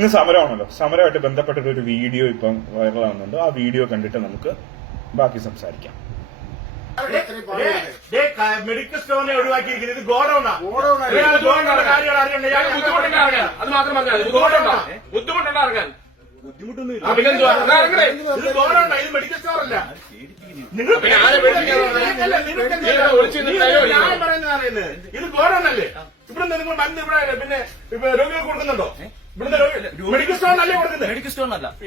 ഇന്ന് സമരമാണല്ലോ സമരമായിട്ട് ബന്ധപ്പെട്ടിട്ട് ഒരു വീഡിയോ ഇപ്പം വൈറലാകുന്നുണ്ട്. ആ വീഡിയോ കണ്ടിട്ട് നമുക്ക് ബാക്കി സംസാരിക്കാം. മെഡിക്കൽ സ്റ്റോറിനെ ഒഴിവാക്കിയിരിക്കുന്നത് ഇത് ഗോഡൌണാ. ഗോഡൗണാ. ഗോഡൌണിന്റെ കാര്യങ്ങൾ അറിയണ്ട? ഇയാൾ ബുദ്ധിമുട്ടുണ്ടാ ഇറങ്ങാൻ? അത് മാത്രം ബുദ്ധിമുട്ടുണ്ടോ ഇറങ്ങാൻ ബുദ്ധിമുട്ടൊന്നുമില്ല. ഇല്ല പിന്നെന്തുവാ? ഇത് ഗോഡൌണാ ഇത് മെഡിക്കൽ സ്റ്റോർ അല്ല. നിങ്ങൾ? ഞാൻ പറയുന്നത് ഇത്? ഗോഡൌൺ അല്ലേ ഇവിടെ നിങ്ങൾ മരുന്ന് ഇവിടെ പിന്നെ രോഗികൾ കൊടുക്കുന്നുണ്ടോ? മെഡിക്കൽ സ്റ്റോറിനല്ലേ കൊടുക്കുന്നത്? മെഡിക്കൽ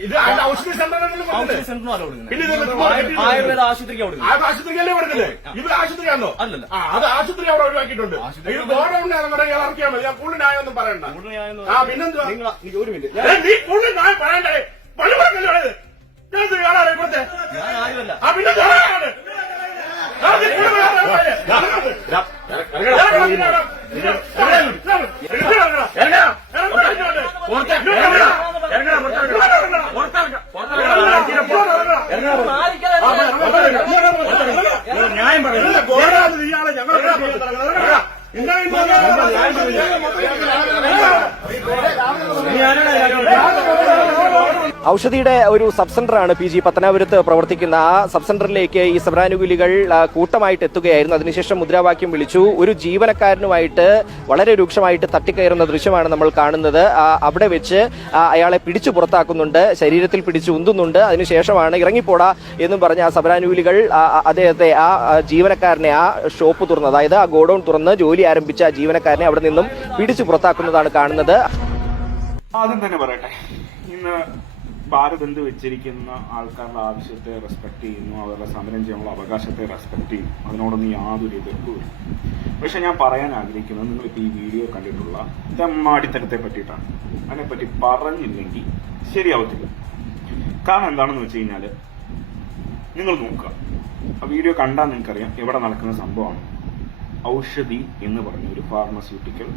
ഇത് ഔഷധ സെന്ററിനും അല്ല കൊടുക്കുന്നത്. ഇത്. ആയുർവേദ ആശുപത്രിക്ക് കൊടുക്കുന്നത്. ആ ആശുപത്രിക്കല്ലേ കൊടുക്കുന്നത്? ഇവിടെ ആശുപത്രിയാണോ? അല്ലല്ല. അത് ആശുപത്രി അവിടെ ഒഴിവാക്കിയിട്ടുണ്ട്. ആശുപത്രി ഇത് ഗോഡൌണിനാണ് നമ്മുടെ ഇറക്കിയാൽ മതി. ഞാൻ കൂടുതൽ ന്യായമൊന്നും പറയണ്ട. കൂടുതൽ ആ, ഒരു മിനിറ്റ്. നീ കൂടുതൽ ന്യായം പറയണ്ടേ. ఇంకా ഔഷധിയുടെ ഒരു സബ് സെന്ററാണ് പി ജി പത്തനാപുരത്ത് പ്രവർത്തിക്കുന്ന ആ സബ് സെന്ററിലേക്ക് ഈ സമരാനുകൂലികൾ കൂട്ടമായിട്ട് എത്തുകയായിരുന്നു. അതിനുശേഷം മുദ്രാവാക്യം വിളിച്ചു. ഒരു ജീവനക്കാരനുമായിട്ട് വളരെ രൂക്ഷമായിട്ട് തട്ടിക്കയറുന്ന ദൃശ്യമാണ് നമ്മൾ കാണുന്നത്. അവിടെ വെച്ച് അയാളെ പിടിച്ചു പുറത്താക്കുന്നുണ്ട്. ശരീരത്തിൽ പിടിച്ചു ഉന്തുന്നുണ്ട്. അതിനുശേഷമാണ് ഇറങ്ങിപ്പോടാ എന്നും പറഞ്ഞ ആ സമരാനുകൂലികൾ അദ്ദേഹത്തെ ആ, ജീവനക്കാരനെ ആ ഷോപ്പ് തുറന്ന് അതായത് ആ ഗോഡൌൺ തുറന്ന് ജോലി ആരംഭിച്ച ആ ജീവനക്കാരനെ അവിടെ നിന്നും പിടിച്ചു പുറത്താക്കുന്നതാണ് കാണുന്നത്. ആദ്യം തന്നെ പറയട്ടെ. ഇന്ന് ഭാരത് എന്ത് വെച്ചിരിക്കുന്ന ആൾക്കാരുടെ ആവശ്യത്തെ റെസ്പെക്ട് ചെയ്യുന്നു അവരുടെ സമരം ചെയ്യാനുള്ള അവകാശത്തെ റെസ്പെക്ട് ചെയ്യും. അതിനോടൊന്നും യാതൊരു എതിർപ്പുമില്ല പക്ഷെ ഞാൻ പറയാൻ ആഗ്രഹിക്കുന്നത് നിങ്ങളിപ്പോൾ ഈ വീഡിയോ കണ്ടിട്ടുള്ള തെമ്മാടിത്തരത്തെ പറ്റിയിട്ടാണ്. അതിനെപ്പറ്റി പറഞ്ഞില്ലെങ്കിൽ ശരിയാവത്തില്ല. കാരണം എന്താണെന്ന് വെച്ച് കഴിഞ്ഞാൽ നിങ്ങൾ നോക്കുക. ആ വീഡിയോ കണ്ടാൽ നിങ്ങൾക്കറിയാം എവിടെ നടക്കുന്ന സംഭവമാണ്. ഔഷധി എന്ന് പറഞ്ഞ ഒരു ഫാർമസ്യൂട്ടിക്കൽ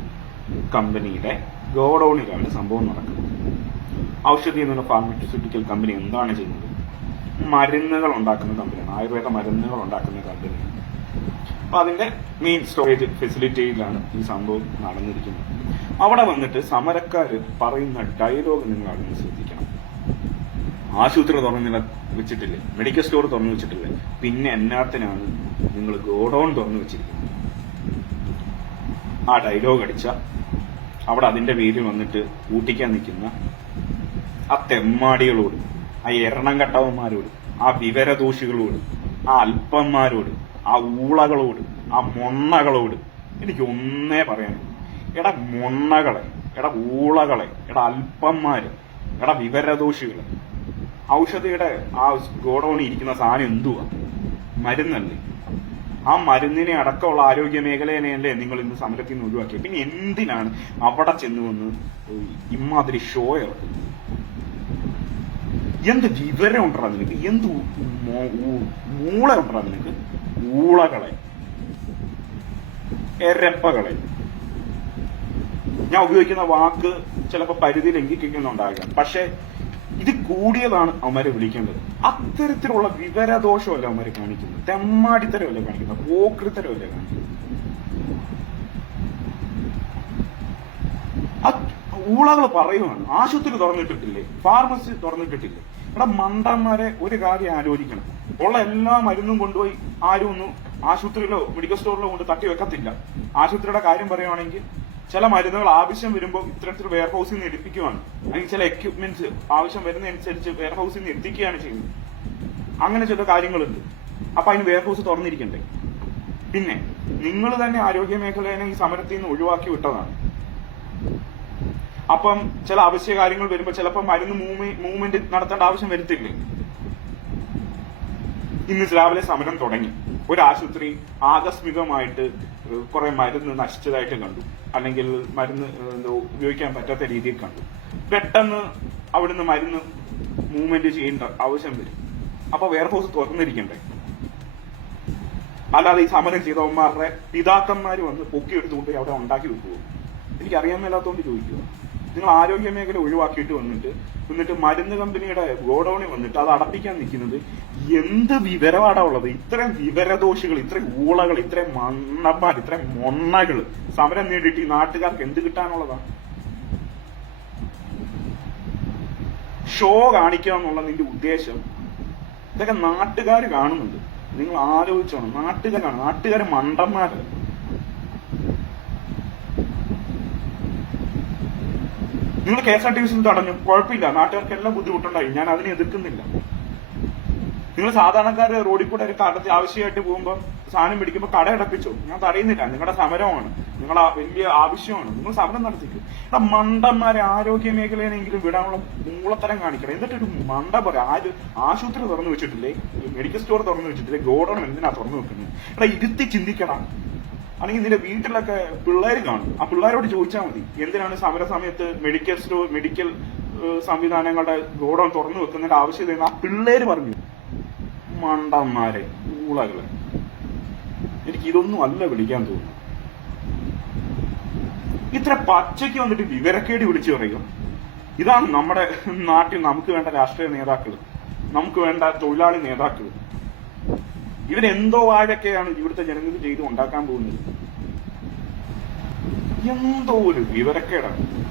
കമ്പനിയുടെ ഗോഡൌണിലാണ് സംഭവം നടക്കുന്നത്. ഔഷധി എന്ന ഫാർമസ്യൂട്ടിക്കൽ കമ്പനി എന്താണ് ചെയ്യുന്നത്? മരുന്നുകൾ ഉണ്ടാക്കുന്ന കമ്പനിയാണ് ആയുർവേദ മരുന്നുകൾ ഉണ്ടാക്കുന്ന കമ്പനി അപ്പൊ അതിന്റെ മെയിൻ സ്റ്റോറേജ് ഫെസിലിറ്റിയിലാണ് ഈ സംഭവം നടന്നിരിക്കുന്നത്. അവിടെ വന്നിട്ട് സമരക്കാര് പറയുന്ന ഡയലോഗ് നിങ്ങൾ അവിടെ ശ്രദ്ധിക്കണം. ആശുപത്രി തുറന്നു വെച്ചിട്ടില്ലേ? മെഡിക്കൽ സ്റ്റോർ തുറന്നു വെച്ചിട്ടില്ലേ? പിന്നെ എന്നാത്തിനാണ് നിങ്ങൾ ഗോഡൌൺ തുറന്നു വെച്ചിരിക്കുന്നത്? ആ ഡയലോഗ് അടിച്ച അവിടെ അതിന്റെ പേരിൽ വന്നിട്ട് ഊട്ടിക്കാൻ നിൽക്കുന്ന ആ തെമ്മാടികളോട് ആ എരണം കട്ടവന്മാരോട് ആ വിവരദോഷികളോട് ആ അല്പന്മാരോട് ആ ഊളകളോട് ആ മൊണ്ണകളോട് എനിക്ക് ഒന്നേ പറയാനുള്ളൂ. എടാ മൊണ്ണകളെ എടാ ഊളകളെ എടാ അല്പന്മാര് എടാ വിവരദോഷികളെ. ഔഷധിയുടെ ആ ഗോഡൌണിൽ ഇരിക്കുന്ന സാധനം എന്തുവാ? മരുന്നല്ലേ. ആ മരുന്നിനെ അടക്കമുള്ള ആരോഗ്യ മേഖലയെയല്ലേ നിങ്ങൾ ഇന്ന് സമരത്തിൽ നിന്ന് ഒഴിവാക്കിയത്? പിന്നെ എന്തിനാണ് അവിടെ ചെന്നു വന്ന് ഇമാതിരി ഷോ ഇറക്കുന്നത്? എന്ത് വിവരം ഉണ്ടാ നിനക്ക്? എന്ത് മൂള ഉണ്ടാ നിനക്ക്? ഊളകളെ. എരപ്പകളെ. ഞാൻ ഉപയോഗിക്കുന്ന വാക്ക് ചിലപ്പോൾ പരിധി ലംഘിക്കുന്നുണ്ടാകാം. പക്ഷെ ഇത് കൂടിയതാണ് അവരെ വിളിക്കേണ്ടത്. അത്തരത്തിലുള്ള വിവരദോഷമല്ല അവരെ കാണിക്കുന്നത്? തെമ്മാടിത്തരമല്ല കാണിക്കുന്നത്? പോക്രിത്തരമല്ല കാണിക്കുന്നത്? ഊളകൾ പറയുവാണ്. ആശുപത്രി തുറന്നിട്ടിട്ടില്ലേ? ഫാർമസി തുറന്നിട്ടിട്ടില്ലേ? ഇവിടെ മണ്ടന്മാരെ ഒരു കാര്യം ആലോചിക്കണം. ഉള്ള എല്ലാ മരുന്നും കൊണ്ടുപോയി ആരും ഒന്നും ആശുപത്രിയിലോ മെഡിക്കൽ സ്റ്റോറിലോ കൊണ്ട് തട്ടി വെക്കത്തില്ല. ആശുപത്രിയുടെ കാര്യം പറയുവാണെങ്കിൽ ചില മരുന്നുകൾ ആവശ്യം വരുമ്പോൾ ഇത്തരത്തിൽ വെയർ ഹൗസിൽ നിന്ന് എടുപ്പിക്കുകയാണ് അല്ലെങ്കിൽ ചില എക്യുപ്മെന്റ്സ് ആവശ്യം വരുന്നതനുസരിച്ച് വെയർ ഹൗസിൽ നിന്ന് എത്തിക്കുകയാണ് ചെയ്യുന്നത്. അങ്ങനെ ചില കാര്യങ്ങളുണ്ട്. അപ്പൊ അതിന് വെയർ ഹൗസ് തുറന്നിരിക്കണ്ടേ? പിന്നെ നിങ്ങൾ തന്നെ ആരോഗ്യ മേഖലയെ ഈ സമരത്തിൽ നിന്ന് ഒഴിവാക്കി വിട്ടതാണ്. അപ്പം ചില അവശ്യ കാര്യങ്ങൾ വരുമ്പോൾ ചിലപ്പോൾ മരുന്ന് മൂവ്മെന്റ് നടത്തേണ്ട ആവശ്യം വരുത്തില്ലേ? ഇന്ന് രാവിലെ സമരം തുടങ്ങി. ഒരു ആശുപത്രി ആകസ്മികമായിട്ട് കുറെ മരുന്ന് നശിച്ചതായിട്ട് കണ്ടു. അല്ലെങ്കിൽ മരുന്ന് എന്തോ ഉപയോഗിക്കാൻ പറ്റാത്ത രീതിയിൽ കണ്ടു. പെട്ടെന്ന് അവിടുന്ന് മരുന്ന് മൂവ്മെന്റ് ചെയ്യേണ്ട ആവശ്യം വരും. അപ്പൊ വെയർഹൗസ് തുറന്നിരിക്കണ്ടേ? അല്ലാതെ ഈ സമരം ചെയ്തവന്മാരുടെ പിതാക്കന്മാർ വന്ന് പൊക്കി എടുത്തുകൊണ്ട് അവിടെ ഉണ്ടാക്കി വെക്കുമോ എനിക്ക് അറിയാൻ മേലാത്തോണ്ട് ചോദിക്കുക നിങ്ങൾ ആരോഗ്യ മേഖല ഒഴിവാക്കിയിട്ട് വന്നിട്ട് എന്നിട്ട് മരുന്ന് കമ്പനിയുടെ ഗോഡൌണിൽ വന്നിട്ട് അത് അടപ്പിക്കാൻ നിൽക്കുന്നത് എന്ത് വിവരമാടാ ഉള്ളത്? ഇത്രയും വിവരദോഷികൾ ഇത്രയും ഊളകൾ ഇത്രയും മണ്ണന്മാർ ഇത്രയും മൊണ്ണകൾ സമരം നേടിയിട്ട് ഈ നാട്ടുകാർക്ക് എന്ത് കിട്ടാനുള്ളതാ? ഷോ കാണിക്കുക എന്നുള്ള നിന്റെ ഉദ്ദേശം ഇതൊക്കെ നാട്ടുകാർ കാണുന്നുണ്ട്. നിങ്ങൾ ആലോചിച്ചോണം. നാട്ടുകാരാണ് നാട്ടുകാർ മണ്ടന്മാര്. നിങ്ങൾ K S R T C തടഞ്ഞു. കുഴപ്പമില്ല. നാട്ടുകാർക്ക് എല്ലാം ബുദ്ധിമുട്ടുണ്ടായി. ഞാൻ അതിനെ എതിർക്കുന്നില്ല. നിങ്ങൾ സാധാരണക്കാർ റോഡിൽ കൂടെ ഒരു കടത്തി ആവശ്യമായിട്ട് പോകുമ്പോൾ സാധനം പിടിക്കുമ്പോൾ കട അടപ്പിച്ചു? ഞാൻ തടയുന്നില്ല നിങ്ങളുടെ സമരമാണ്. നിങ്ങളുടെ വലിയ ആവശ്യമാണ്. നിങ്ങൾ സമരം നടത്തിക്കും. ഇവിടെ മണ്ടന്മാരെ ആരോഗ്യ മേഖലയിലെങ്കിലും വിടാനുള്ള മൂളത്തരം കാണിക്കണം. എന്നിട്ട് ഒരു മണ്ട പറയാം. ആര് ആശുപത്രി തുറന്നു വെച്ചിട്ടില്ലേ? മെഡിക്കൽ സ്റ്റോർ തുറന്നു വെച്ചിട്ടില്ലേ? ഗോഡൗൺ എന്തിനാ തുറന്നു വെക്കുന്നത്? ഇവിടെ ഇരുത്തി ചിന്തിക്കണം അല്ലെങ്കിൽ നിന്റെ വീട്ടിലൊക്കെ പിള്ളേർ കാണും. ആ പിള്ളേരോട് ചോദിച്ചാൽ മതി. എന്തിനാണ് സമര സമയത്ത് മെഡിക്കൽ സ്റ്റോർ മെഡിക്കൽ സംവിധാനങ്ങളുടെ ഗോഡൗൺ തുറന്നു വെക്കുന്നതിന്റെ ആവശ്യത ആ പിള്ളേര് പറഞ്ഞു. മണ്ടന്മാരെ ഊളകൾ. എനിക്ക് ഇതൊന്നും അല്ല വിളിക്കാൻ തോന്നുന്നു ഇത്ര പച്ചയ്ക്ക് വന്നിട്ട് വിവരക്കേടി വിളിച്ചു പറയും ഇതാണ് നമ്മുടെ നാട്ടിൽ നമുക്ക് വേണ്ട രാഷ്ട്രീയ നേതാക്കൾ നമുക്ക് വേണ്ട തൊഴിലാളി നേതാക്കൾ ഇവരെന്തോ വാഴൊക്കെയാണ് ഇവിടുത്തെ ജനങ്ങൾക്ക് ചെയ്ത് ഉണ്ടാക്കാൻ പോകുന്നത്. എന്തോ ഒരു വിവരക്കേടാണ്.